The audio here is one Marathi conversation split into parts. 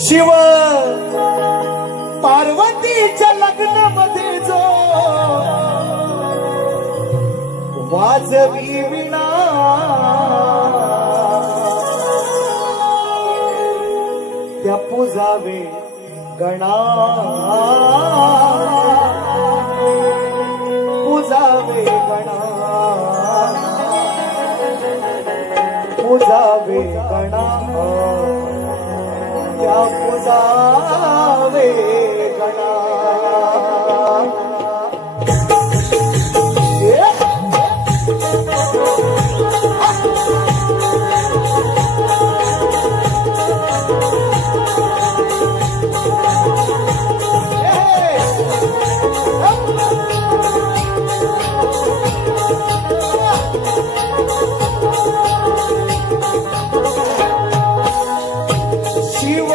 शिव पार्वतीच्या लग्नामध्ये जो वाजवी विणा त्या पूजावे गणा पूजावे गणा पूजावे गणा त्या पूजावे गणा शिव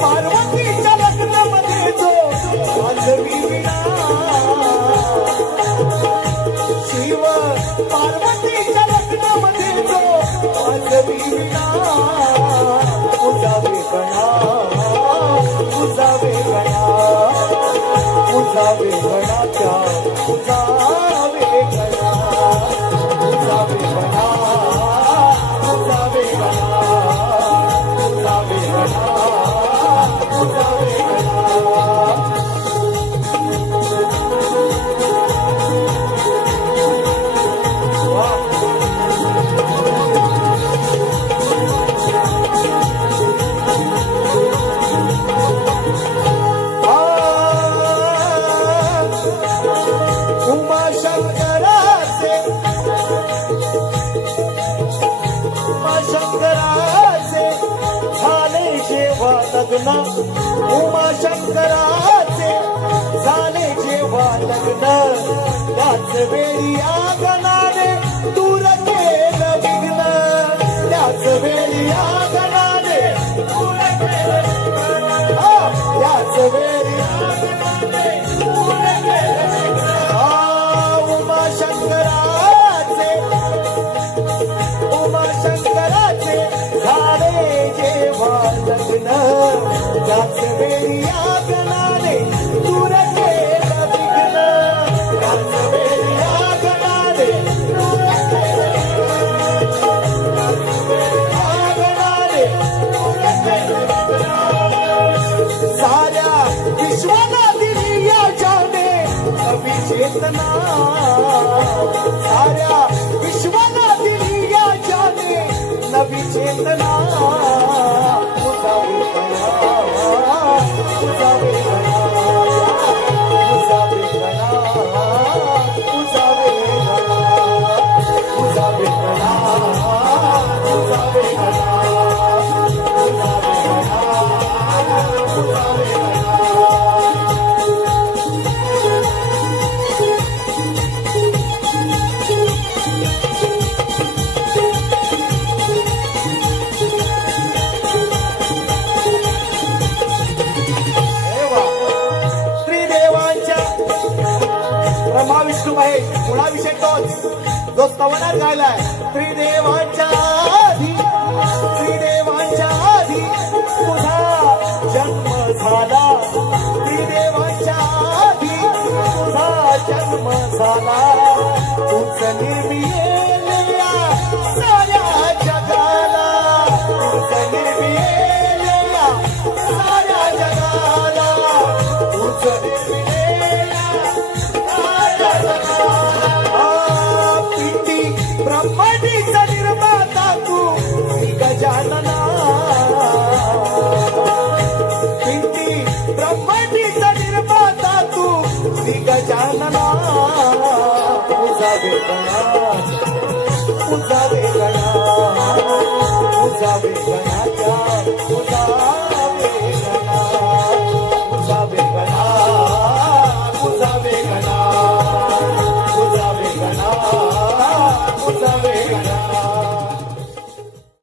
पार्वतीच्या लग्नामध्ये जो वाजवी विणा शिव पार्वतीच्या लग्नामध्ये जो वाजवी विणा पूजावे गणा पूजावे गणा पूजावे गणा त्या पूजावे गणा पूजावे गणा पूजावे गणा उमाशंकराचे झाले जेव्हा लग्न त्याच वेळी आगनाने दूर केलं विघ्न त्याच वेळी आगनाने दूर केलं त्याच वेळी दूर केलं उमाशंकराचे झाले जेव्हा लग्न त्याच वेळी आगनाने दूर केलं विघ्न त्याच वेळी आगनाने दूर आगनाने दूर केलं साऱ्या विश्वाला दिली या जाने नवी चेतना साऱ्या विश्वाला दिली या जाने नवी चेतना ब्रह्मा विष्णू महेश मुळाविषयी तोच जो स्तवनात गायलाय त्रिदेवांच्या आधी तुझा जन्म झाला त्रिदेवांच्या आधी तुझा जन्म झाला तूच निर्मिलेल्या साऱ्या जगाला तूच निर्मिलेल्या साऱ्या जगाला तूच ब्रह्मांडीचा निर्माता तू गजानना पिंटी ब्रह्मांडीचा निर्माता तू गजानना पूजावे गणा पूजावे